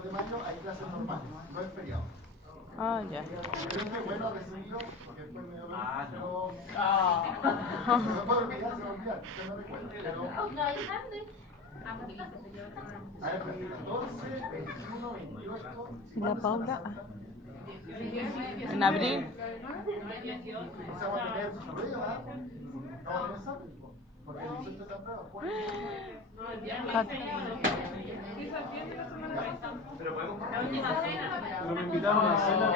2 de mayo hay clases normales, no es feriado. Ah, ya. Pero es que bueno decirlo, porque después me doy. No. No puedo olvidar, se va a olvidar, yo no recuerdo. Pero No, hay hambre. a ver, 14, 21, 28. La Paula. En abril. Empezamos a tener frío, ¿ah? Vamos a tener sábado, porque el 18 está prueba. Pero me invitaron a cena.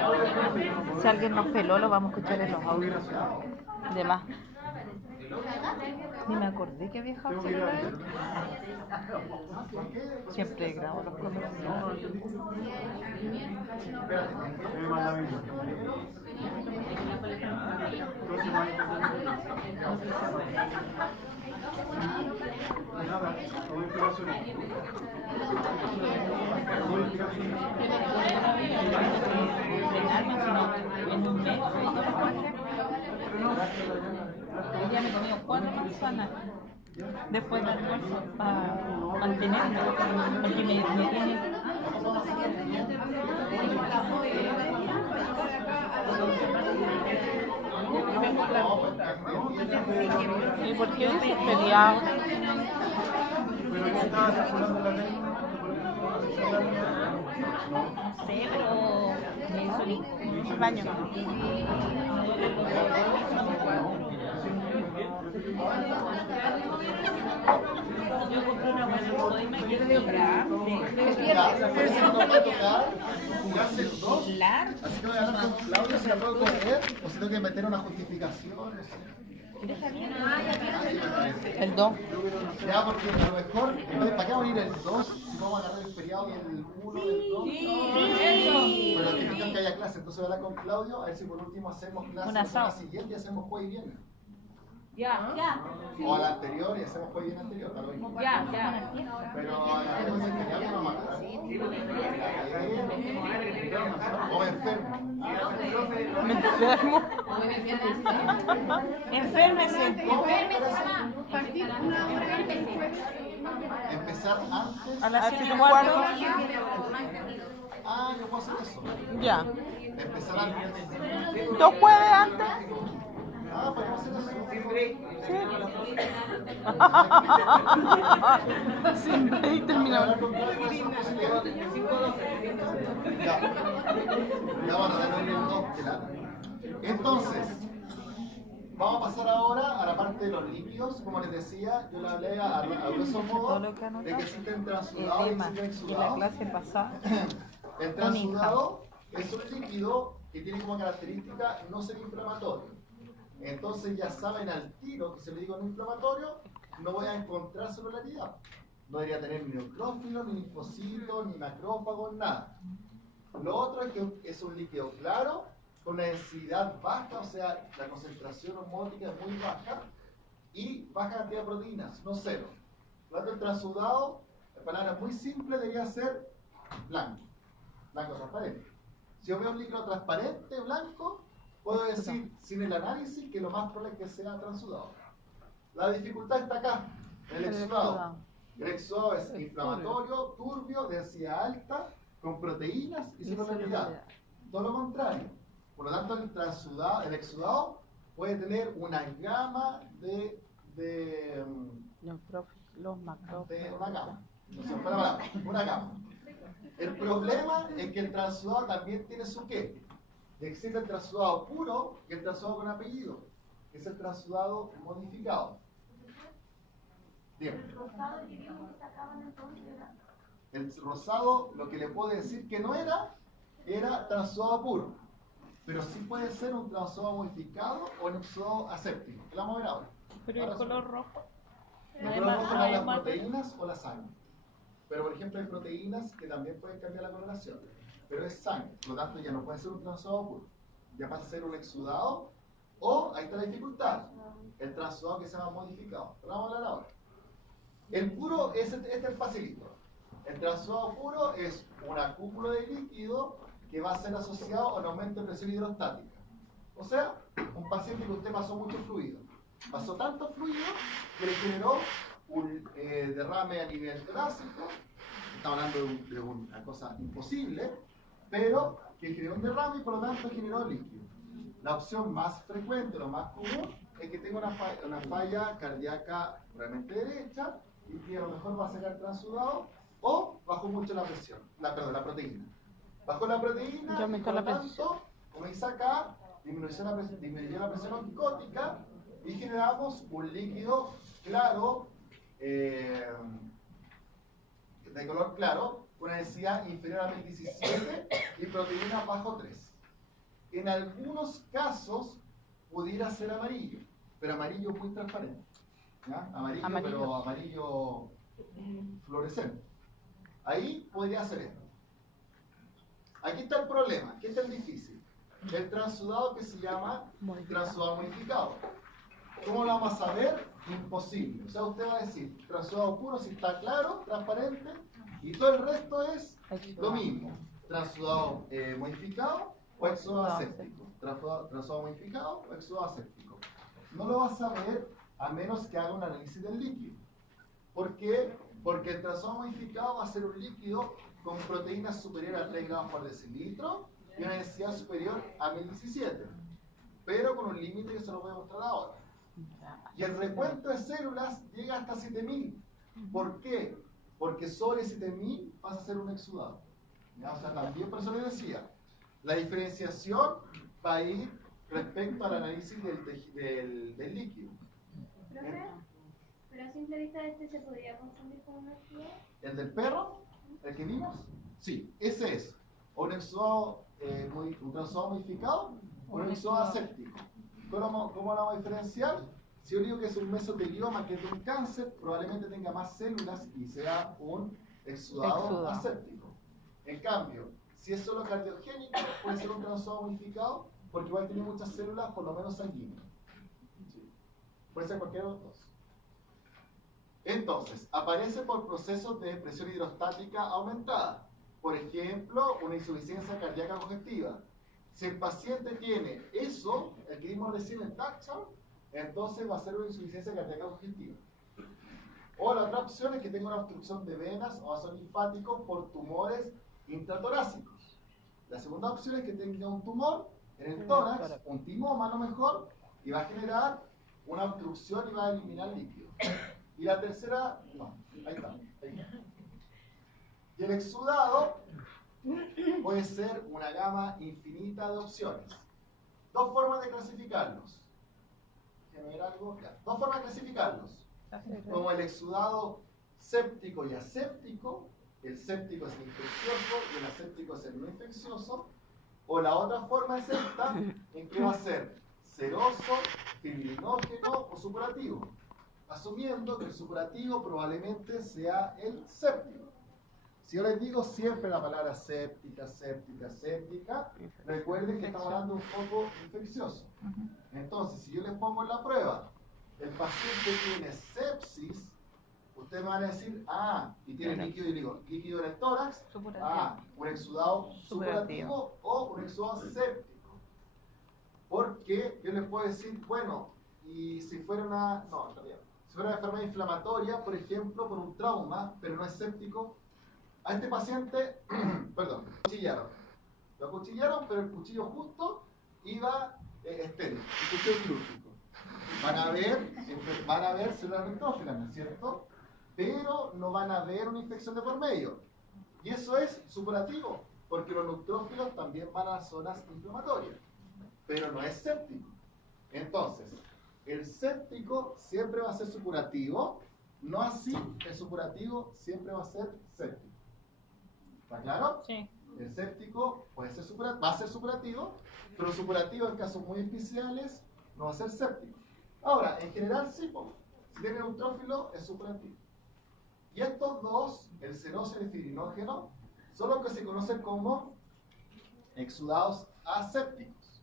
Si alguien nos peló, lo vamos a escuchar en los audios. De más. Ni me acordé que había dejado el celular. Siempre grabo los comentarios. Me manda a mí. Nada, no hay explicación. No hay explicación. Frenarme, sino en un mes. Hoy día me comí 4 manzanas después del almuerzo para mantenerme, porque me tiene. ¿Y por qué dice feriado? Pero ya estaba circulando la ley. No sé, pero me hizo el baño. Yo compré una buena rodima y yo digo grande. Jugarse el 2. Largo. Así que voy a hablar con Claudia si la puedo correr o si tengo que meter una justificación. El 2. Ya, porque a lo mejor, ¿para qué vamos a ir el 2 si vamos a agarrar el feriado y el 1 y el 2? Sí. Pero que necesitan que haya clase, entonces voy a hablar con Claudio a ver si por último hacemos clase Un la asado. semana siguiente y hacemos jueves y viernes. Ya. O a la anterior y hacemos jueves y viernes anterior, tal vez. Ya. Pero agarremos el feriado y vamos a matar. O me enfermo. Me enfermo. Enférmese. Empezar antes. A las 7:15. Ah, yo puedo hacer eso. Ya. Empezar antes. 2 jueves antes. Ah, podemos hacer eso. Sí. Sin break terminamos. Ya van a dar el 2, claro. Entonces, vamos a pasar ahora a la parte de los líquidos. Como les decía, yo le hablé a grosso modo de que existen transudados y existen Y la exudados. clase pasada. El transudado es un líquido que tiene como característica no ser inflamatorio. Entonces ya saben al tiro que si le digo no inflamatorio, no voy a encontrar celularidad. No debería tener ni neutrófilos, ni linfocitos, ni macrófagos, nada. Lo otro es que es un líquido claro, con una densidad baja, o sea, la concentración osmótica es muy baja, y baja cantidad de proteínas, no cero. Por lo tanto, el transudado, en palabras muy simples, debería ser blanco. Blanco transparente. Si yo veo un líquido transparente, blanco, puedo decir, sin el análisis, que lo más probable es que sea transudado. La dificultad está acá, en el exudado. El exudado es inflamatorio, turbio, densidad alta, con proteínas y celularidad. Todo lo contrario. Por lo tanto, el exudado puede tener una gama Los macrófagos. una gama. No sé, fue la palabra, una gama. El problema es que el transudado también tiene su qué. Existe el transudado puro y el transudado con apellido, que es el transudado modificado. Bien. El rosado, lo que le puedo decir que no era transudado puro, pero sí puede ser un transudado modificado o un transudado aséptico. ¿Qué vamos a ver ahora? Pero el color rojo. El color rojo son las proteínas o la sangre. Pero por ejemplo hay proteínas que también pueden cambiar la coloración, pero es sangre, por lo tanto ya no puede ser un transudado puro, ya pasa a ser un exudado, o ahí está la dificultad, el transudado que se llama modificado. Pero vamos a hablar ahora. El puro es este es el facilito. El transudado puro es un acúmulo de líquido que va a ser asociado a un aumento de presión hidrostática. O sea, un paciente que usted pasó mucho fluido. Pasó tanto fluido que le generó un derrame a nivel torácico, estamos hablando de una cosa imposible, pero que generó un derrame y por lo tanto generó líquido. La opción más frecuente, lo más común, es que tenga una falla cardíaca realmente derecha y que a lo mejor va a sacar transudado o bajó mucho la presión, la proteína. Bajó la proteína y por lo tanto, como dice acá, disminuyó la presión oncótica y generamos un líquido claro, de color claro, con una densidad inferior a 1017 y proteína bajo 3. En algunos casos pudiera ser amarillo, pero amarillo muy transparente. ¿Ya? Amarillo, pero amarillo fluorescente. Ahí podría ser esto. Aquí está el problema, ¿qué es tan difícil? El transudado que se llama transudado modificado. ¿Cómo lo vamos a saber? Imposible. O sea, usted va a decir transudado puro si está claro, transparente, y todo el resto es lo mismo. Transudado modificado o exudado aséptico. Transudado modificado o exudado aséptico. No lo vas a ver a menos que haga un análisis del líquido. ¿Por qué? Porque el transudado modificado va a ser un líquido con proteínas superior a 3 gramos por decilitro y una densidad superior a 1017, pero con un límite que se lo voy a mostrar ahora. Y el recuento de células llega hasta 7000. ¿Por qué? Porque sobre 7000 pasa a ser un exudado. ¿Ya? O sea, también por eso les decía, la diferenciación va a ir respecto al análisis del líquido. ¿Profe? Pero a simple vista este se podría confundir con un exudado. ¿El del perro? ¿El que vimos? Sí, ese es. O un exudado, un transudado modificado o un exudado aséptico. ¿Cómo lo vamos a diferenciar? Si yo digo que es un mesotelioma que es de un cáncer, probablemente tenga más células y sea un exudado aséptico. En cambio, si es solo cardiogénico, puede ser un transudado modificado porque igual tiene muchas células, por lo menos sanguíneas. Sí. Puede ser cualquiera de los dos. Entonces, aparece por procesos de presión hidrostática aumentada. Por ejemplo, una insuficiencia cardíaca congestiva. Si el paciente tiene eso, el que vimos recién en Taxon, entonces va a ser una insuficiencia cardíaca congestiva. O la otra opción es que tenga una obstrucción de venas o vasos linfáticos por tumores intratorácicos. La segunda opción es que tenga un tumor en el tórax, un timoma a lo mejor, y va a generar una obstrucción y va a eliminar líquido. Y la tercera, no, ahí está. Y el exudado puede ser una gama infinita de opciones. Dos formas de clasificarlos. ¿Quieren ver algo? Ya. Dos formas de clasificarlos. Como el exudado séptico y aséptico. El séptico es el infeccioso y el aséptico es el no infeccioso. O la otra forma es esta, en que va a ser seroso, fibrinógeno o supurativo. Asumiendo que el supurativo probablemente sea el séptico. Si yo les digo siempre la palabra séptica, recuerden que estamos hablando de un foco infeccioso. Entonces, si yo les pongo en la prueba, el paciente tiene sepsis, ustedes me van a decir, y tiene líquido en el tórax, un exudado supurativo o un exudado séptico. Porque yo les puedo decir, bueno, y si fuera una enfermedad inflamatoria, por ejemplo, por un trauma, pero no es séptico, a este paciente, perdón, lo acuchillaron, pero el cuchillo justo iba estéril, el cuchillo quirúrgico. Van a ver células neutrófilas, ¿no es cierto? Pero no van a ver una infección de por medio. Y eso es supurativo, porque los neutrófilos también van a las zonas inflamatorias, pero no es séptico. Entonces, el séptico siempre va a ser supurativo, no así, el supurativo siempre va a ser séptico. ¿Está claro? Sí. El séptico va a ser supurativo, pero supurativo en casos muy especiales no va a ser séptico. Ahora, en general sí, si tiene neutrófilo es supurativo. Y estos dos, el seroso y el fibrinógeno, son los que se conocen como exudados asépticos.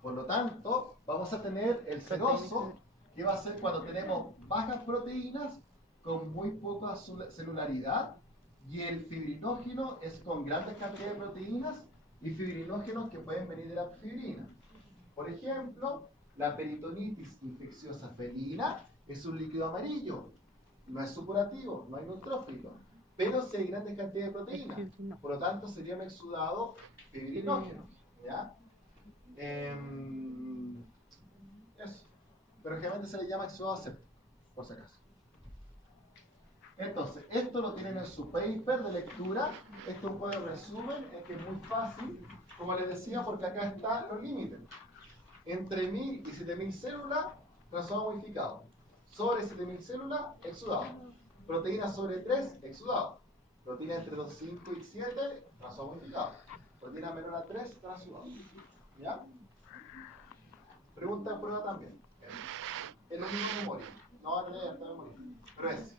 Por lo tanto, vamos a tener el seroso, que va a ser cuando tenemos bajas proteínas con muy poca celularidad, y el fibrinógeno es con grandes cantidades de proteínas y fibrinógenos que pueden venir de la fibrina. Por ejemplo, la peritonitis infecciosa felina es un líquido amarillo, no es supurativo, no hay neutrófilo, pero si hay grandes cantidades de proteínas. No. Por lo tanto, sería un exudado fibrinógeno. ¿Ya? Eso. Pero generalmente se le llama exudado séptico, por si acaso. Entonces, esto lo tienen en su paper de lectura. Esto es un poco de resumen, es que es muy fácil, como les decía, porque acá están los límites. Entre 1000 y 7000 células, transudado modificado. Sobre 7000 células, exudado. Proteína sobre 3, exudado. Proteína entre 2,5 y 7, transudado modificado. Proteína menor a 3, transudado. ¿Ya? Pregunta de prueba también. Es lo mismo que morir. No, no morir. Pero es.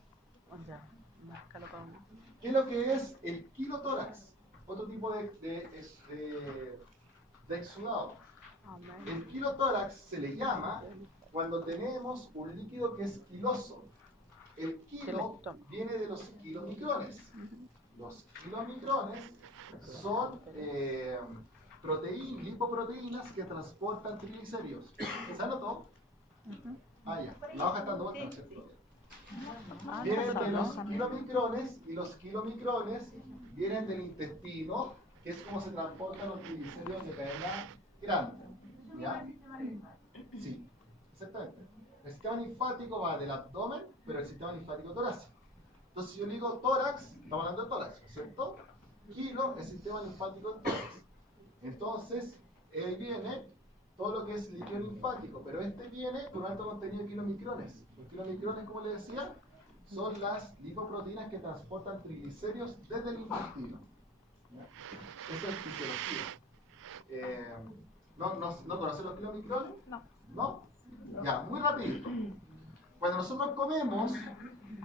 ¿Qué es lo que es el kilotórax? Otro tipo de exudado. El kilotórax se le llama cuando tenemos un líquido que es kiloso. El kilo viene de los kilomicrones. Los kilomicrones son lipoproteínas que transportan triglicéridos. ¿Se anotó? Ah, ya. La hoja está dando vuelta, ¿no es cierto? Vienen de los kilomicrones y los kilomicrones vienen del intestino, que es como se transportan los triglicéridos de cadena grande. ¿Ya? Sí, exactamente. El sistema linfático va del abdomen, pero el sistema linfático torácico. Entonces, si yo digo tórax, estamos hablando de tórax, ¿cierto? Kilo es sistema linfático tórax. Entonces, ahí viene todo lo que es líquido linfático, pero este viene con alto contenido de kilomicrones. Los kilomicrones, como les decía, son las lipoproteínas que transportan triglicéridos desde el intestino. ¿Ya? Eso es fisiología. ¿No conocen los kilomicrones? No. ¿No? Ya, muy rápido. Cuando nosotros comemos,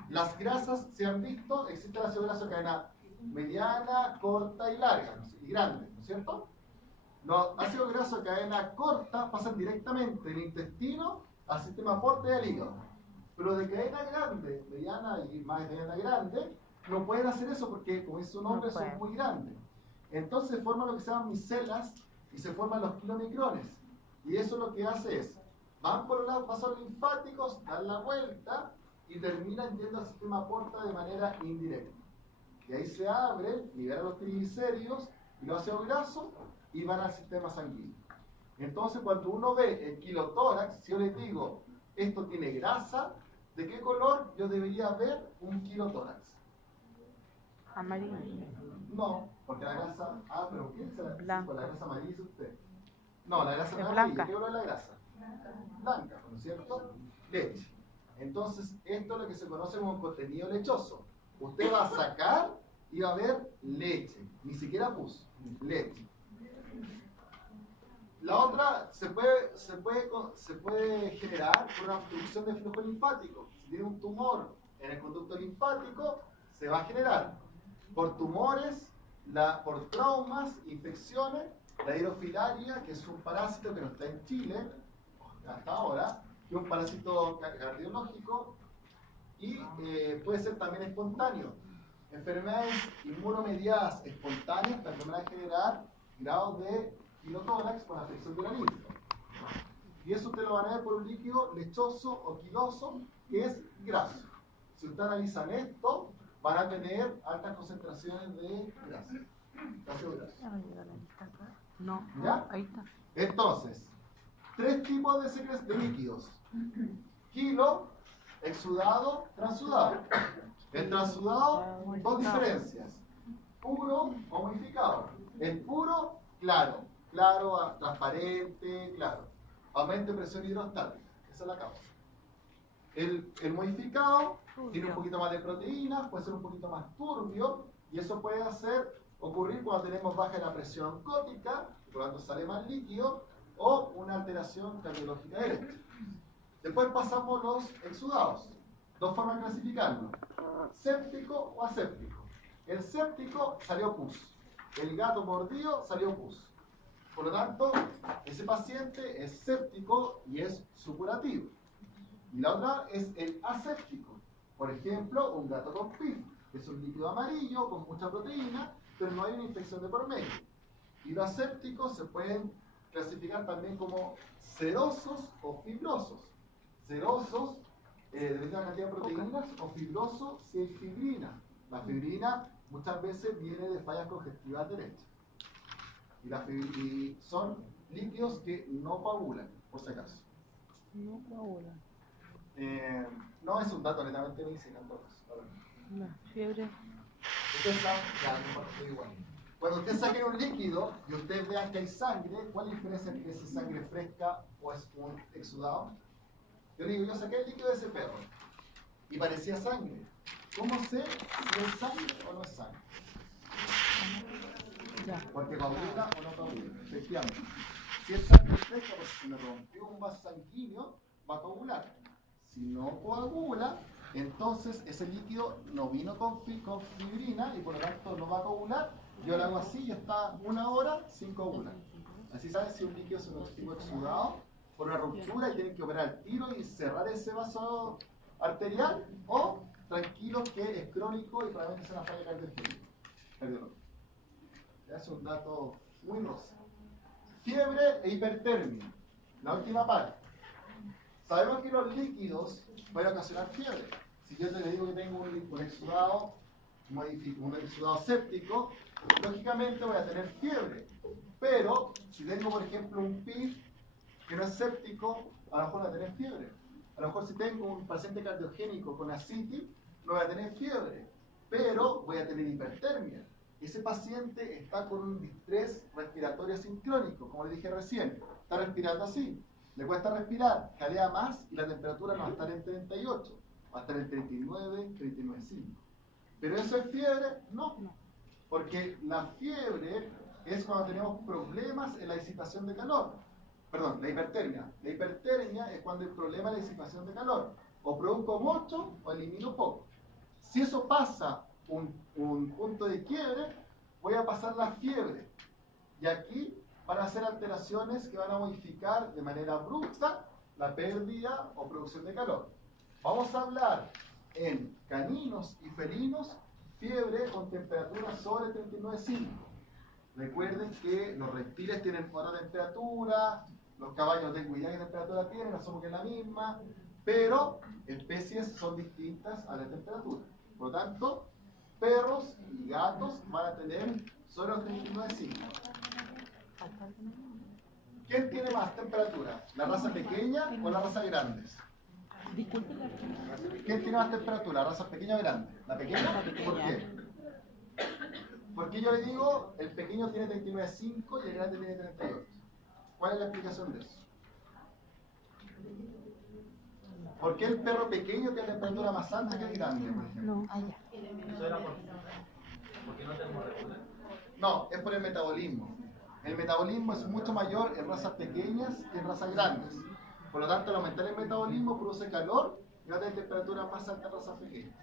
las grasas, se han visto, existe la grasa de cadena mediana, corta y larga, y grande, ¿no es cierto? Los ácidos grasos de cadena corta pasan directamente del intestino al sistema aporte y al hígado. Pero de cadena grande, mediana y más mediana grande, no pueden hacer eso porque, como dice su nombre, son muy grandes. Entonces se forman lo que se llaman micelas y se forman los kilomicrones. Y eso lo que hace es, van por los vasos linfáticos, dan la vuelta y terminan yendo al sistema porta de manera indirecta. Y ahí se abren, liberan los triglicéridos y los ácidos grasos y van al sistema sanguíneo. Entonces, cuando uno ve el kilotórax, si yo les digo, esto tiene grasa, ¿de qué color yo debería ver un kilotórax? Amarillo. No, porque la grasa... Ah, pero ¿qué es la Blanca. la grasa amarilla dice usted? No, la grasa Es no es blanca. amarilla. ¿Qué color es la grasa? Blanca, ¿no es cierto? Leche. Entonces, esto es lo que se conoce como contenido lechoso. Usted va a sacar y va a ver leche. Ni siquiera pus. Leche. La otra se puede generar por una obstrucción de flujo linfático. Si tiene un tumor en el conducto linfático, se va a generar por tumores, por traumas, infecciones, la hidrofilaria, que es un parásito que no está en Chile hasta ahora, que es un parásito cardiológico, y puede ser también espontáneo. Enfermedades inmunomediadas espontáneas también van a generar grados de kilotórax con afección de la linfa. Y eso usted lo van a ver por un líquido lechoso o quiloso que es graso. Si usted analizan esto, van a tener altas concentraciones de grasa. Ácido graso. No, ¿Ya? ahí está. Entonces, tres tipos de líquidos. Kilo, exudado, transudado. El transudado, dos diferencias. Puro o modificado. El puro, claro, transparente, claro. Aumento de presión hidrostática. Esa es la causa. El modificado tiene un poquito más de proteínas, puede ser un poquito más turbio, y eso puede ocurrir cuando tenemos baja la presión oncótica, por lo tanto sale más líquido, o una alteración cardiológica derecha. Después pasamos los exudados. Dos formas de clasificarlo: séptico o aséptico. El séptico salió pus. El gato mordido salió pus. Por lo tanto, ese paciente es séptico y es supurativo. Y la otra es el aséptico. Por ejemplo, un gato con PIF, que es un líquido amarillo con mucha proteína, pero no hay una infección de por medio. Y los asépticos se pueden clasificar también como serosos o fibrosos. Serosos, debido a la cantidad de proteínas, o fibrosos si hay fibrina. La fibrina muchas veces viene de fallas congestivas derechas. Y son líquidos que no coagulan, por si acaso. No coagula. No es un dato netamente medicinal, entonces. La fiebre. Ustedes saben, ya, no importa, igual. Cuando ustedes saquen un líquido y ustedes vean que hay sangre, ¿cuál es la diferencia entre si es sangre fresca o es un exudado? Yo digo, yo saqué el líquido de ese perro y parecía sangre. ¿Cómo sé si es sangre o no es sangre? Ya. Porque coagula o no coagula, efectivamente. Si es sangre fresca, porque si me rompió un vaso sanguíneo, va a coagular. Si no coagula, entonces ese líquido no vino con fibrina y por lo tanto no va a coagular. Yo lo hago así y está 1 hora sin coagular. Así sabes si un líquido es un tipo exudado por una ruptura y tienen que operar al tiro y cerrar ese vaso arterial, o tranquilo que es crónico y probablemente sea una falla cardiogénica. Es un dato muy rosa. Fiebre e hipertermia. La última parte. Sabemos que los líquidos pueden ocasionar fiebre. Si yo te digo que tengo un exudado, un exudado séptico, lógicamente voy a tener fiebre. Pero si tengo, por ejemplo, un PIF que no es séptico, a lo mejor voy a tener fiebre. A lo mejor si tengo un paciente cardiogénico con ascitis, no voy a tener fiebre, pero voy a tener hipertermia. Ese paciente está con un distrés respiratorio sincrónico, como le dije recién. Está respirando así, le cuesta respirar, jadea más y la temperatura no va a estar en 38, va a estar en 39, 39,5. ¿Pero eso es fiebre? No, porque la fiebre es cuando tenemos problemas en la disipación de calor. Perdón, la hipertermia. La hipertermia es cuando hay problema en la disipación de calor. O produzco mucho o elimino poco. Si eso pasa un punto de quiebre, voy a pasar la fiebre. Y aquí van a ser alteraciones que van a modificar de manera abrupta la pérdida o producción de calor. Vamos a hablar en caninos y felinos, fiebre con temperatura sobre 39,5. Recuerden que los reptiles tienen otra temperatura, los caballos de cuidado qué temperatura tienen, asumo que es la misma, pero especies son distintas a la temperatura. Por lo tanto, perros y gatos van a tener sobre los 39,5. ¿Quién tiene más temperatura? ¿La raza pequeña o la raza grande? Disculpe la ¿Quién tiene más temperatura? ¿La raza pequeña o grande? ¿La pequeña? La pequeña. ¿Por qué? Porque yo le digo, el pequeño tiene 39,5 y el grande tiene 38. ¿Cuál es la explicación de eso? ¿Por qué el perro pequeño tiene temperatura más alta que el grande, por ejemplo? No, allá. Eso era porque no tenemos regular. No, es por el metabolismo. El metabolismo es mucho mayor en razas pequeñas que en razas grandes. Por lo tanto, al aumentar el metabolismo produce calor y va a tener temperatura más alta en razas pequeñas.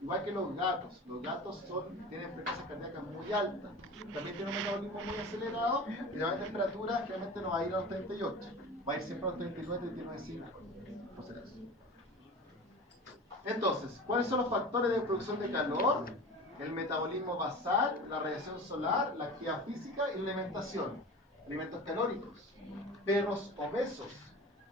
Igual que los gatos tienen frecuencias cardíacas muy altas, también tienen un metabolismo muy acelerado y la temperatura realmente no va a ir a los 38, va a ir siempre a los 39, 39,5. Por si acaso. Entonces, ¿cuáles son los factores de producción de calor? El metabolismo basal, la radiación solar, la actividad física y la alimentación. Alimentos calóricos. Perros obesos.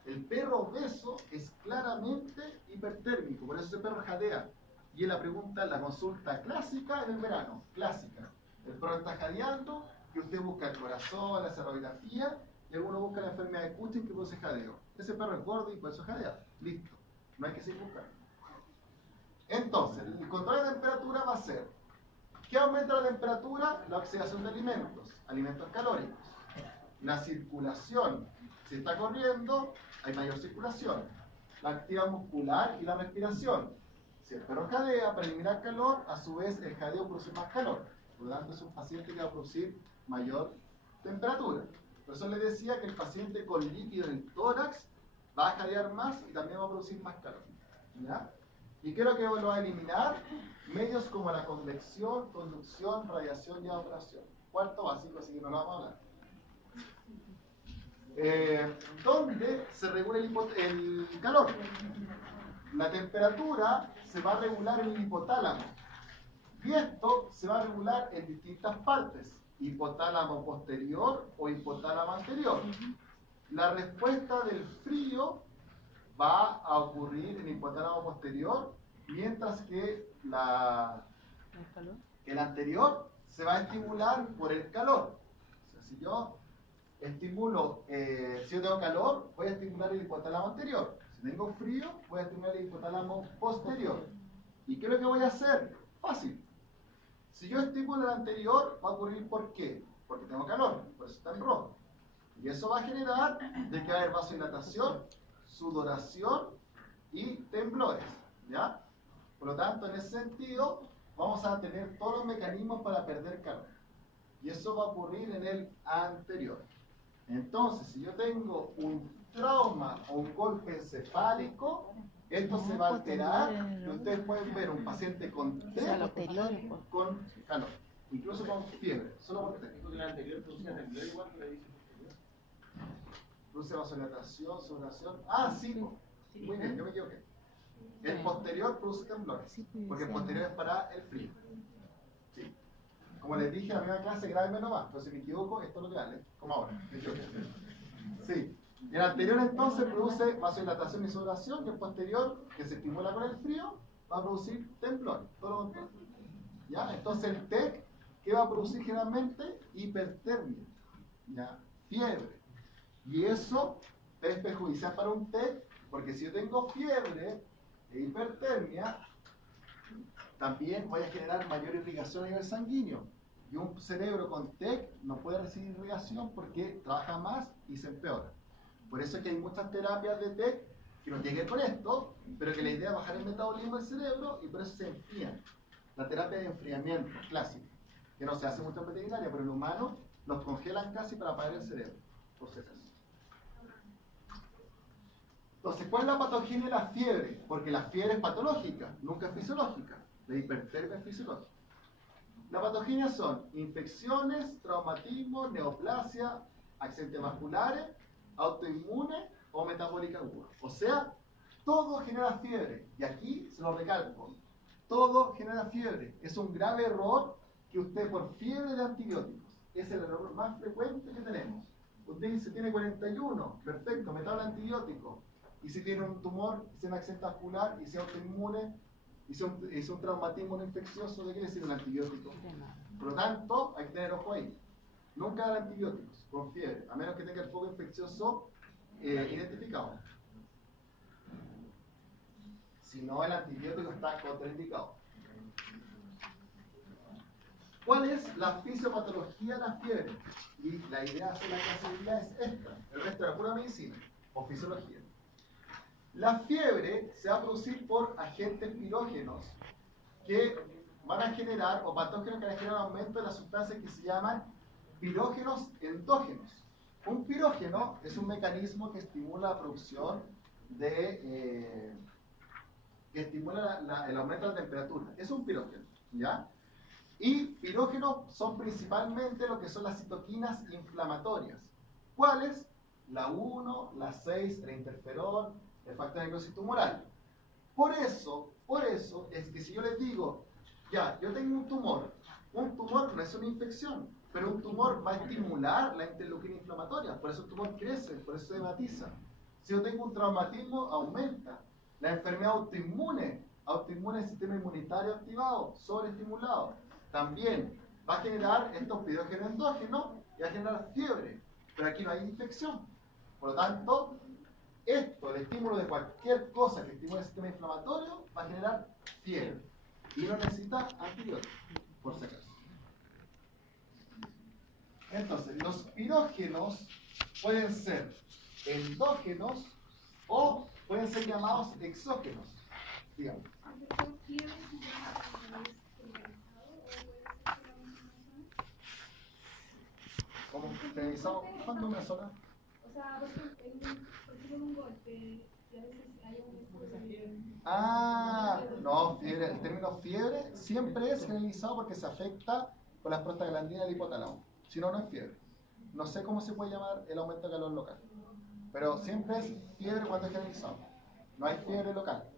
El perro obeso es claramente hipertérmico, por eso ese perro jadea. Y en la consulta clásica en el verano, clásica. El perro está jadeando y usted busca el corazón, la serografía, y alguno busca la enfermedad de Cushing que produce jadeo. Ese perro es gordo y por eso jadea. Listo. No hay que seguir buscando. Entonces, el control de temperatura va a ser, ¿qué aumenta la temperatura? La oxidación de alimentos calóricos. La circulación, si está corriendo, hay mayor circulación. La actividad muscular y la respiración. Si el perro jadea para eliminar calor, a su vez el jadeo produce más calor. Por lo tanto, es un paciente que va a producir mayor temperatura. Por eso les decía que el paciente con líquido en el tórax va a jadear más y también va a producir más calor. ¿Ya? Y creo que lo va a eliminar medios como la convección, conducción, radiación y evaporación. Cuarto básico, así que no lo vamos a hablar. ¿Dónde se regula el calor? La temperatura se va a regular en el hipotálamo. Y esto se va a regular en distintas partes. Hipotálamo posterior o hipotálamo anterior. La respuesta del frío va a ocurrir en el hipotálamo posterior, mientras que la ¿El calor? Que el anterior se va a estimular por el calor. O sea, si yo estimulo, si yo tengo calor, voy a estimular el hipotálamo anterior. Si tengo frío, voy a estimular el hipotálamo posterior. ¿Y qué es lo que voy a hacer? Fácil. Si yo estimulo el anterior, va a ocurrir ¿por qué? Porque tengo calor, por eso está en rojo. Y eso va a generar de que va a haber vasodilatación, sudoración y temblores, ¿ya? Por lo tanto, en ese sentido, vamos a tener todos los mecanismos para perder calor. Y eso va a ocurrir en el anterior. Entonces, si yo tengo un trauma o un golpe encefálico, esto se va a alterar y ustedes pueden ver un paciente con TEC con calor, incluso con fiebre, solo por TEC. Porque la anterior producía temblor igual que la dice posterior. Produce vasodilatación, sudoración. Ah, sí, muy bien, yo me equivoqué. El posterior produce temblores, porque el posterior es para el frío. Sí. Como les dije en la primera clase, grábenme nomás, pero si me equivoco, esto es lo que vale, como ahora. Me equivoqué. Sí. El anterior entonces produce vasodilatación y sudoración, y el posterior, que se estimula con el frío, va a producir temblor, todo lo contrario. ¿Ya? Entonces el TEC, ¿qué va a producir generalmente? Hipertermia, ¿ya? Fiebre. Y eso es perjudicial para un TEC, porque si yo tengo fiebre e hipertermia, también voy a generar mayor irrigación a nivel sanguíneo. Y un cerebro con TEC no puede recibir irrigación porque trabaja más y se empeora. Por eso es que hay muchas terapias de TEC que no tienen que ver con esto, pero que la idea es bajar el metabolismo del cerebro y por eso se enfrían. La terapia de enfriamiento clásica, que no se hace mucho en veterinaria, pero en humanos los congelan casi para apagar el cerebro, por si acaso. Entonces, ¿cuál es la patogenia de la fiebre? Porque la fiebre es patológica, nunca es fisiológica. La hipertermia es fisiológica. Las patogenias son infecciones, traumatismo, neoplasia, accidentes vasculares, autoinmune o metabólica aguda. O sea, todo genera fiebre. Y aquí se lo recalco. Todo genera fiebre. Es un grave error que usted por fiebre de antibióticos. Es el error más frecuente que tenemos. Usted dice, tiene 41, perfecto, me da el antibiótico. Y si tiene un tumor, si es un accidente vascular, y si es autoinmune, y si es un traumatismo no infeccioso, ¿de qué le sirve un antibiótico? Por lo tanto, hay que tener ojo ahí. Nunca dar antibióticos con fiebre, a menos que tenga el foco infeccioso identificado. Si no, el antibiótico está contraindicado. ¿Cuál es la fisiopatología de la fiebre? Y la idea de hacer la clase es esta. El resto era pura medicina o fisiología. La fiebre se va a producir por agentes pirógenos que van a generar, o patógenos que van a generar aumento de las sustancias que se llaman pirógenos endógenos. Un pirógeno es un mecanismo que estimula la producción de... que estimula el aumento de la temperatura. Es un pirógeno, ¿ya? Y pirógenos son principalmente lo que son las citoquinas inflamatorias. ¿Cuáles? La 1, la 6, el interferón, el factor de necrosis tumoral. Por eso es que si yo les digo, ya, yo tengo un tumor no es una infección, pero un tumor va a estimular la interleuquina inflamatoria, por eso el tumor crece, por eso se hematiza. Si yo tengo un traumatismo, aumenta. La enfermedad autoinmune el sistema inmunitario activado, sobreestimulado. También va a generar estos pirógenos endógenos y va a generar fiebre, pero aquí no hay infección. Por lo tanto, el estímulo de cualquier cosa que estimule el sistema inflamatorio va a generar fiebre y no necesita antibióticos, por si acaso. Entonces, los pirógenos pueden ser endógenos o pueden ser llamados exógenos, digamos. ¿Cómo generalizado? ¿Cuándo una sola? O sea, porque con un golpe, y a veces hay un... Ah, no, fiebre. El término fiebre siempre es generalizado porque se afecta con las prostaglandinas del hipotálamo. Si no, no es fiebre. No sé cómo se puede llamar el aumento de calor local, pero siempre es fiebre cuando es generalizado. No hay fiebre local.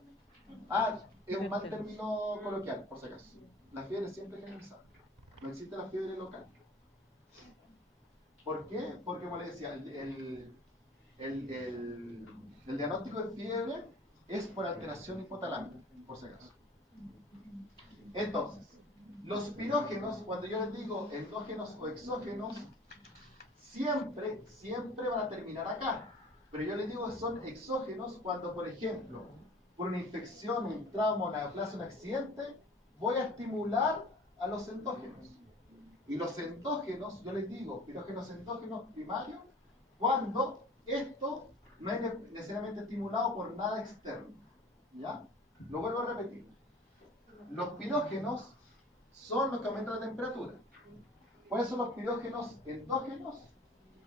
Ah, es un mal término coloquial, por si acaso. La fiebre siempre es generalizada. No existe la fiebre local. ¿Por qué? Porque, como les decía, el diagnóstico de fiebre es por alteración hipotalámica, por si acaso. Entonces, Los pirógenos, cuando yo les digo endógenos o exógenos, siempre van a terminar acá. Pero yo les digo que son exógenos cuando, por ejemplo, por una infección, un trauma, una neoplasia, un accidente, voy a estimular a los endógenos. Y los endógenos, yo les digo, pirógenos endógenos primarios, cuando esto no es necesariamente estimulado por nada externo. ¿Ya? Lo vuelvo a repetir. Los pirógenos son los que aumentan la temperatura. ¿Cuáles son los pirógenos endógenos?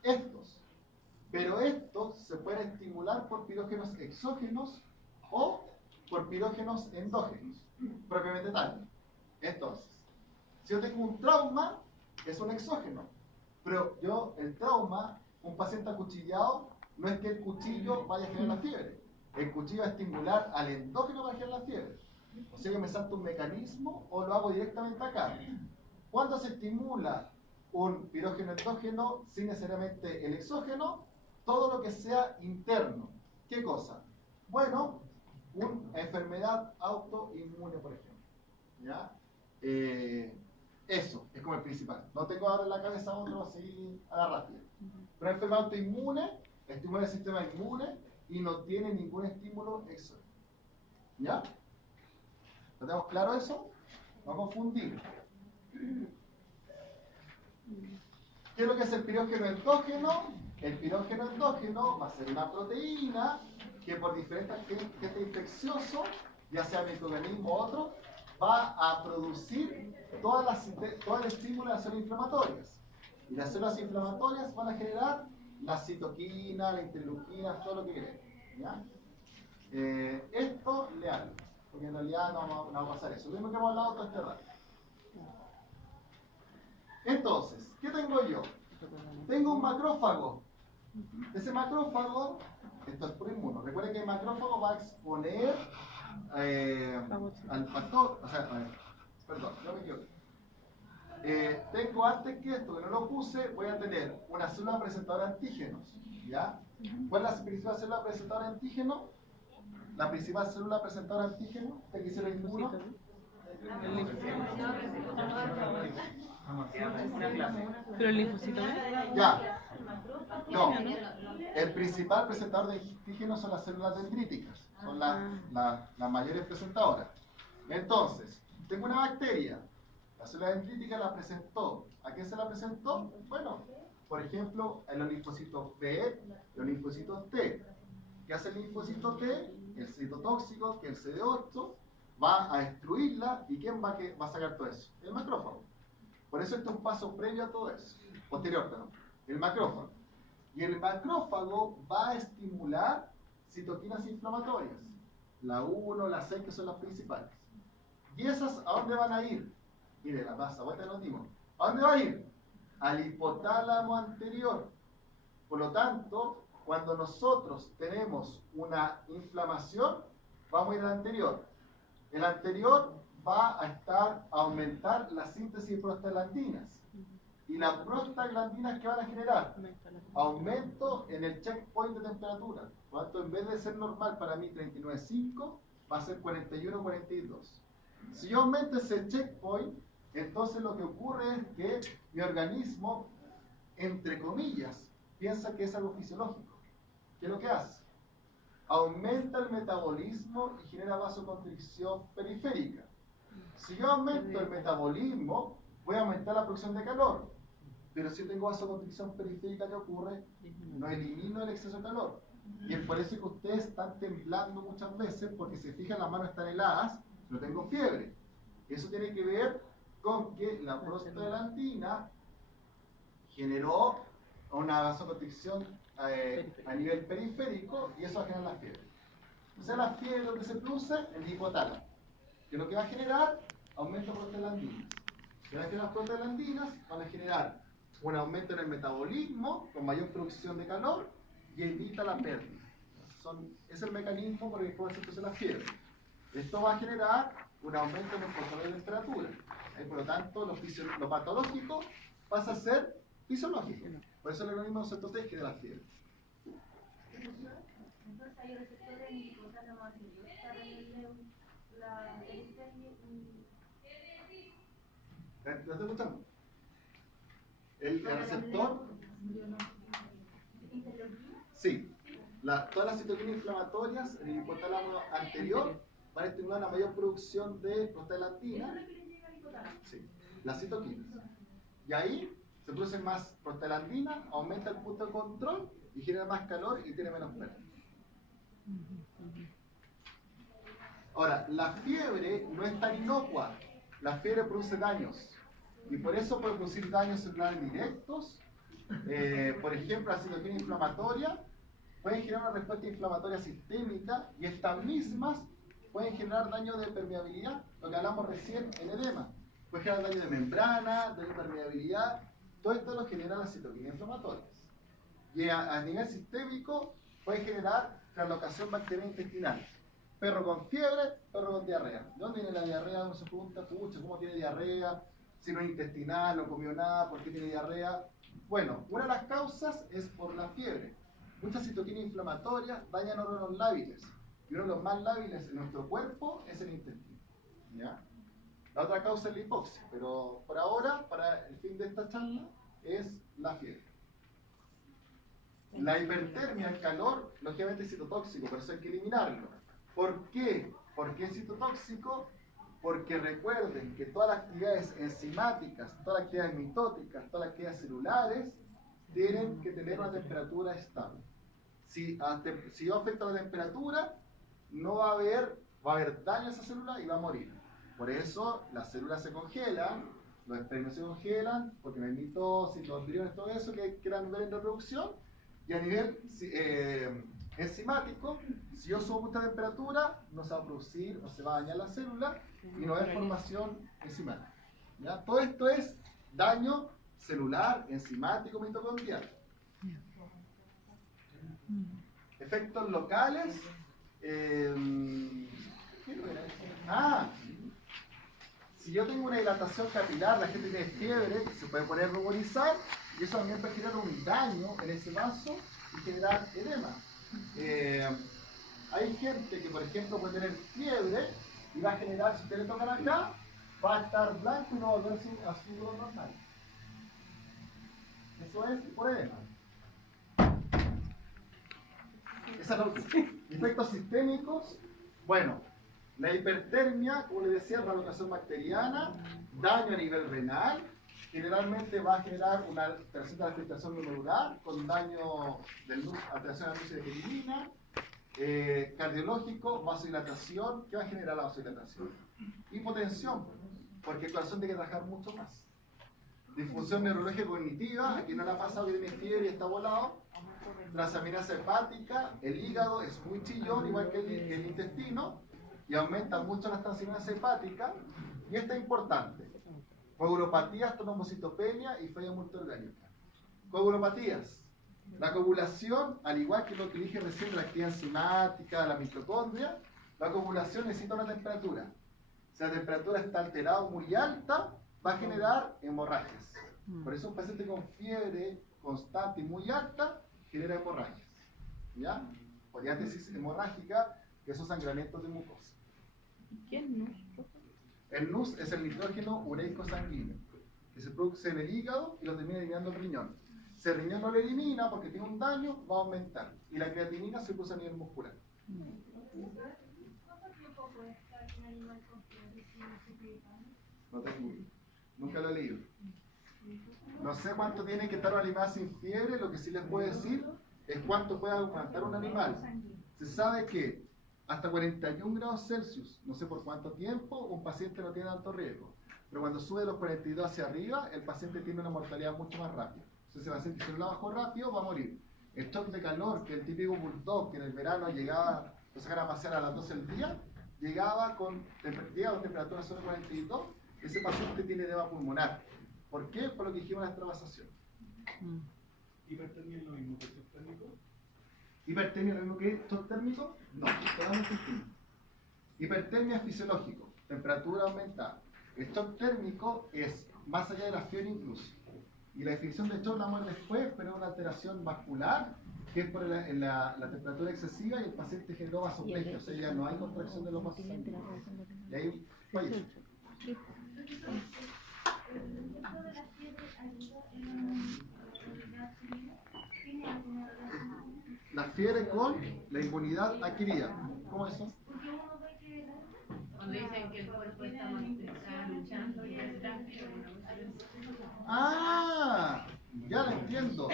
Estos. Pero estos se pueden estimular por pirógenos exógenos o por pirógenos endógenos, propiamente tal. Entonces, si yo tengo un trauma, es un exógeno. Pero el trauma, un paciente acuchillado, no es que el cuchillo vaya a generar la fiebre. El cuchillo va a estimular al endógeno para generar la fiebre. O sea que me salto un mecanismo o lo hago directamente acá. ¿Cuándo se estimula un pirógeno endógeno sin necesariamente el exógeno? Todo lo que sea interno. ¿Qué cosa? Bueno, una enfermedad autoinmune, por ejemplo. ¿Ya? Eso es como el principal. No tengo ahora en la cabeza otro así a la rápida. Pero una enfermedad autoinmune estimula el sistema inmune y no tiene ningún estímulo exógeno. ¿Ya? ¿Lo tenemos claro eso? No confundir. ¿Qué es lo que es el pirógeno endógeno? El pirógeno endógeno va a ser una proteína que por diferentes agentes infecciosos, ya sea microorganismo u otro, va a producir todo el estímulo de las células inflamatorias. Y las células inflamatorias van a generar la citoquina, la interleuquina, todo lo que queremos. ¿Ya? Esto leal, porque en realidad no va a pasar eso. Lo mismo que hemos hablado todo este rato. Entonces, ¿qué tengo yo? Tengo un macrófago. Ese macrófago, esto es por inmuno. Recuerden que el macrófago va a exponer al factor, o sea, perdón, no me equivoco. Tengo antes que esto, que no lo puse, voy a tener una célula presentadora de antígenos. ¿Ya? ¿Cuál es la principal célula presentadora de antígenos? La principal célula presentadora de antígenos, ¿de qué célula inmuno? Pero el linfocito B. Ya. No. El principal presentador de antígenos son las células dendríticas. Son las mayores presentadoras. Entonces, tengo una bacteria. La célula dendrítica la presentó. ¿A qué se la presentó? Bueno, por ejemplo, en los linfocitos B y los linfocitos T. ¿Qué hace el linfocito T? El citotóxico, que es el CD8, va a destruirla. ¿Y quién va a sacar todo eso? El macrófago. Por eso este es un paso previo a todo eso. Posterior, perdón. El macrófago. Y el macrófago va a estimular citoquinas inflamatorias. La 1, la 6, que son las principales. ¿Y esas a dónde van a ir? Mire, la pasa, vuelta nos dimos. ¿A dónde va a ir? Al hipotálamo anterior. Por lo tanto, cuando nosotros tenemos una inflamación, vamos a ir al anterior. El anterior va a aumentar la síntesis de prostaglandinas. ¿Y las prostaglandinas qué van a generar? Aumento en el checkpoint de temperatura. Por lo tanto, en vez de ser normal para mí 39.5, va a ser 41-42. Si yo aumento ese checkpoint, entonces lo que ocurre es que mi organismo, entre comillas, piensa que es algo fisiológico. ¿Qué es lo que hace? Aumenta el metabolismo y genera vasoconstricción periférica. Si yo aumento el metabolismo, voy a aumentar la producción de calor. Pero si tengo vasoconstricción periférica, ¿qué ocurre? No elimino el exceso de calor. Y es por eso que ustedes están temblando muchas veces, porque si se fijan, las manos están heladas, no tengo fiebre. Eso tiene que ver con que la prostaglandina generó una vasoconstricción a nivel periférico y eso va a generar la fiebre. O sea, la fiebre donde se produce en el hipotálamo, que lo que va a generar aumento de prostaglandinas. Si van a generar prostaglandinas, van a generar un aumento en el metabolismo con mayor producción de calor y evita la pérdida. Es el mecanismo por el que puede producirse la fiebre. Esto va a generar un aumento en el control de temperatura. Por lo tanto, lo patológico pasa a ser fisiológico. Por eso el organismo se protege de la fiebre. Entonces hay receptores en el hipotálamo anterior para ¿Lo estoy escuchando? El receptor, sí, todas las citoquinas inflamatorias en el hipotálamo anterior van a estimular una mayor producción de prostaglandina, sí, las citoquinas. Y ahí se produce más prostaglandina, aumenta el punto de control y genera más calor y tiene menos pérdida. Ahora, la fiebre no es tan inocua. La fiebre produce daños. Y por eso puede producir daños celulares directos. Por ejemplo, la citoquina inflamatoria pueden generar una respuesta inflamatoria sistémica y estas mismas pueden generar daño de permeabilidad, lo que hablamos recién en edema. Puede generar daño de membrana, de permeabilidad. Todo esto lo genera las citoquinas inflamatorias. Y a nivel sistémico puede generar translocación bacteriana intestinal. Perro con fiebre, perro con diarrea. ¿De dónde viene la diarrea? Uno se pregunta, pucha, ¿cómo tiene diarrea? Si no es intestinal, no comió nada, ¿por qué tiene diarrea? Bueno, una de las causas es por la fiebre. Muchas citoquinas inflamatorias dañan órganos lábiles. Y uno de los más lábiles en nuestro cuerpo es el intestino. ¿Ya? La otra causa es la hipoxia, pero por ahora, para el fin de esta charla, es la fiebre. La hipertermia, el calor, lógicamente es citotóxico, por eso hay que eliminarlo. ¿Por qué? ¿Por qué es citotóxico? Porque recuerden que todas las actividades enzimáticas, todas las actividades mitóticas, todas las actividades celulares tienen que tener una temperatura estable. Si yo afecto la temperatura, no va a haber daño a esa célula y va a morir. Por eso las células se congelan, los espermios se congelan, porque no hay mitosis, los embriones, todo eso que quieran ver en reproducción. Y a nivel enzimático, si yo subo mucha temperatura, no se va a producir, no se va a dañar la célula y no va a haber formación enzimática. ¿Ya? Todo esto es daño celular, enzimático, mitocondrial. Efectos locales. Si yo tengo una dilatación capilar, la gente tiene fiebre, se puede poner a ruborizar y eso también puede generar un daño en ese vaso y generar edema. Hay gente que, por ejemplo, puede tener fiebre y va a generar, si ustedes le tocan acá, va a estar blanco y no va a volverse a su color normal. Eso es por edema. Esa es la última. Efectos sistémicos. Bueno, la hipertermia, como les decía, translocación bacteriana, daño a nivel renal. Generalmente va a generar una tercera filtración glomerular con daño de luz, alteración de la luz de ketimina. Cardiológico, vasodilatación. ¿Qué va a generar la vasodilatación? Hipotensión, porque el corazón tiene que trabajar mucho más. Disfunción neurológica cognitiva, aquí no le ha pasado que tiene fiebre y está volado. Transaminasa hepática, el hígado es muy chillón, igual que el intestino, y aumenta mucho las transaminasas hepáticas. Y esta es importante. Coagulopatías, trombocitopenia y falla multiorgánica. Coagulopatías. La coagulación, al igual que lo que dije recién de la actividad enzimática, de la mitocondria, la coagulación necesita una temperatura. Si la temperatura está alterada o muy alta, va a generar hemorragias. Por eso un paciente con fiebre constante y muy alta genera hemorragias. ¿Ya? O diátesis hemorrágica, que son sangramientos de mucosa. ¿Qué es NUS? El NUS es el nitrógeno ureico sanguíneo, que se produce en el hígado y lo termina eliminando el riñón. Si el riñón no lo elimina porque tiene un daño, va a aumentar. Y la creatinina se produce a nivel muscular. ¿Cuánto tiempo puede estar un animal con fiebre sin antibióticos? No tengo idea. Nunca lo he leído. No sé cuánto tiene que estar un animal sin fiebre, lo que sí les puedo decir es cuánto puede aguantar un animal. Se sabe que hasta 41 grados Celsius, no sé por cuánto tiempo, un paciente no tiene alto riesgo. Pero cuando sube de los 42 hacia arriba, el paciente tiene una mortalidad mucho más rápida. Entonces ese paciente, si no la bajó rápido, va a morir. El shock de calor, que el típico bulldog, que en el verano llegaba, lo sacan a pasear a las 12 del día, llegaba con temperatura sobre 42, ese paciente tiene edema pulmonar. ¿Por qué? Por lo que dijimos en la extravasación. ¿Hipertermia es lo mismo que el shock térmico? ¿Hipertermia es lo mismo que shock térmico? No, totalmente distinto. Hipertermia es fisiológico, temperatura aumentada. El shock térmico es más allá de la fiebre incluso. Y la definición de shock la vamos a ver después, pero es una alteración vascular que es por la temperatura excesiva y el paciente generó vasoplegia, o sea, ya no hay contracción de los vasos sanguíneos. Y ahí falleció. interfiere con la inmunidad adquirida. ¿Cómo es eso? Cuando dicen que el cuerpo está luchando y está Ah, ya lo entiendo.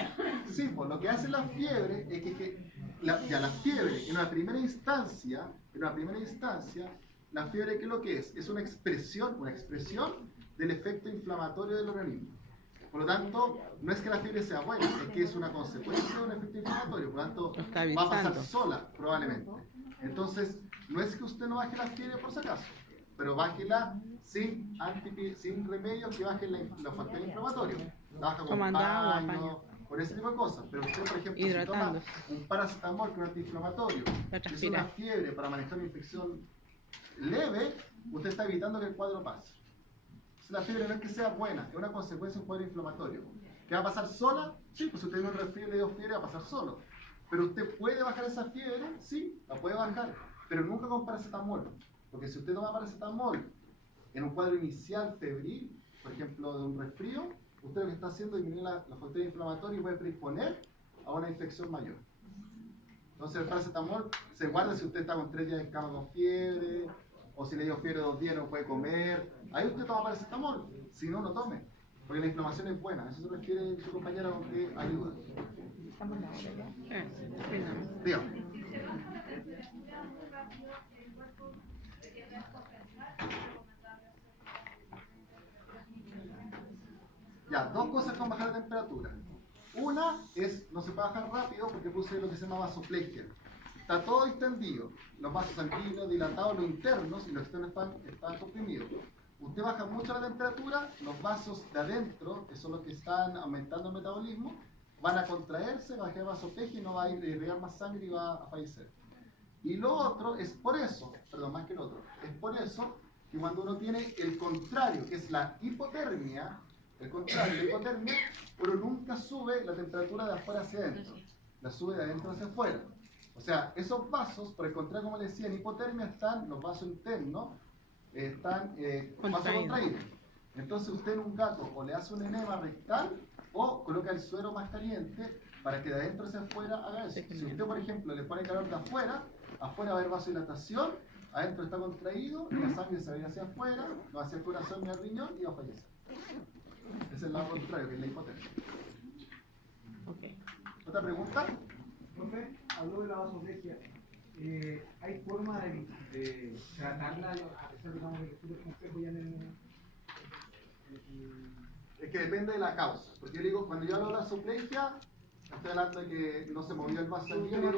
Sí, pues lo que hace la fiebre es que la fiebre en una primera instancia, la fiebre, ¿qué es lo que es? Es una expresión del efecto inflamatorio del organismo. Por lo tanto, no es que la fiebre sea buena, es que es una consecuencia de un efecto inflamatorio. Por lo tanto, va a pasar sola, probablemente. Entonces, no es que usted no baje la fiebre por si acaso, pero bájela sin remedios que bajen los factores inflamatorios. La baja con Tomando agua, baño, con ese tipo de cosas. Pero usted, por ejemplo, si toma Hidratándose. un paracetamol que es un antiinflamatorio, Va a que es transpirar. una fiebre para manejar una infección leve, usted está evitando que el cuadro pase. La fiebre no es que sea buena, es una consecuencia de un cuadro inflamatorio. ¿Qué va a pasar sola? Sí, pues si usted tiene un resfriado y le dio fiebre, va a pasar solo. Pero usted puede bajar esa fiebre, sí, la puede bajar, pero nunca con paracetamol. Porque si usted toma paracetamol en un cuadro inicial febril, por ejemplo, de un resfrío, usted lo que está haciendo es disminuir los factores inflamatorios y puede predisponer a una infección mayor. Entonces el paracetamol se guarda si usted está con 3 días en cama con fiebre, o si le dio fiebre 2 días no puede comer. Ahí usted toma paracetamol, si no, no tome. Porque la inflamación es buena, eso se refiere su compañera con que ayuda. Estamos en la hora ya. Finalmente. Dígame. Ya, dos cosas con bajar la temperatura. Una es, no se puede bajar rápido porque puse lo que se llama vasoplegia. Está todo distendido, los vasos sanguíneos dilatados, los internos y los externos están comprimidos. Usted baja mucho la temperatura, los vasos de adentro, que son los que están aumentando el metabolismo, van a contraerse, va a generar vasoplegia y no va a irrigar más sangre y va a fallecer. Y lo otro es por eso, perdón, más que lo otro, es por eso que cuando uno tiene el contrario, que es la hipotermia, uno nunca sube la temperatura de afuera hacia adentro, la sube de adentro hacia afuera. O sea, esos vasos, por el contrario, como les decía, en hipotermia están los vasos internos, están vasos contraídos. Entonces usted en un gato o le hace un enema rectal o coloca el suero más caliente para que de adentro hacia afuera haga eso. Si usted, por ejemplo, le pone calor de afuera, afuera va a haber vasodilatación, adentro está contraído, y la sangre se va a ir hacia afuera, no hacia el corazón ni al riñón y va a fallecer. Ese es el lado contrario, que es la hipotermia. Okay. ¿Otra pregunta? Profe, habló de la vasoplegia. ¿Hay forma de tratarla a pesar, digamos, de que estuve complejo ya en el... Es que depende de la causa. Porque yo digo, cuando yo hablo de vasoplegia, estoy hablando de que no se movió el vaso sanguíneo.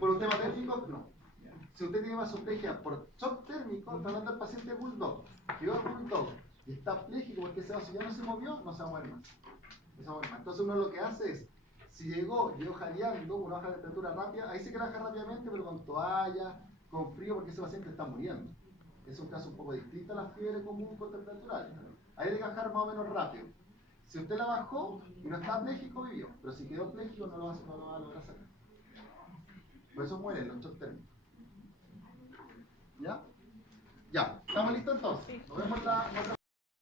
Por un tema térmico, no. Si usted tiene vasoplegia por shock térmico, está hablando del paciente bulldog. Quedó bulldog y está pléjico porque ese vaso ya no se movió, no se va a mover más. Entonces uno lo que hace es, si llegó jadeando, uno baja la temperatura rápida, ahí sí que la baja rápidamente, pero con toalla, con frío, porque ese paciente está muriendo. Es un caso un poco distinto a la fiebre común con temperatura alta. Ahí hay que bajar más o menos rápido. Si usted la bajó y no está pléjico, vivió. Pero si quedó pléjico, no lo va a lograr sacar. Por eso mueren los shock térmicos. ¿Ya? Ya. ¿Estamos listos entonces? Nos vemos la otra.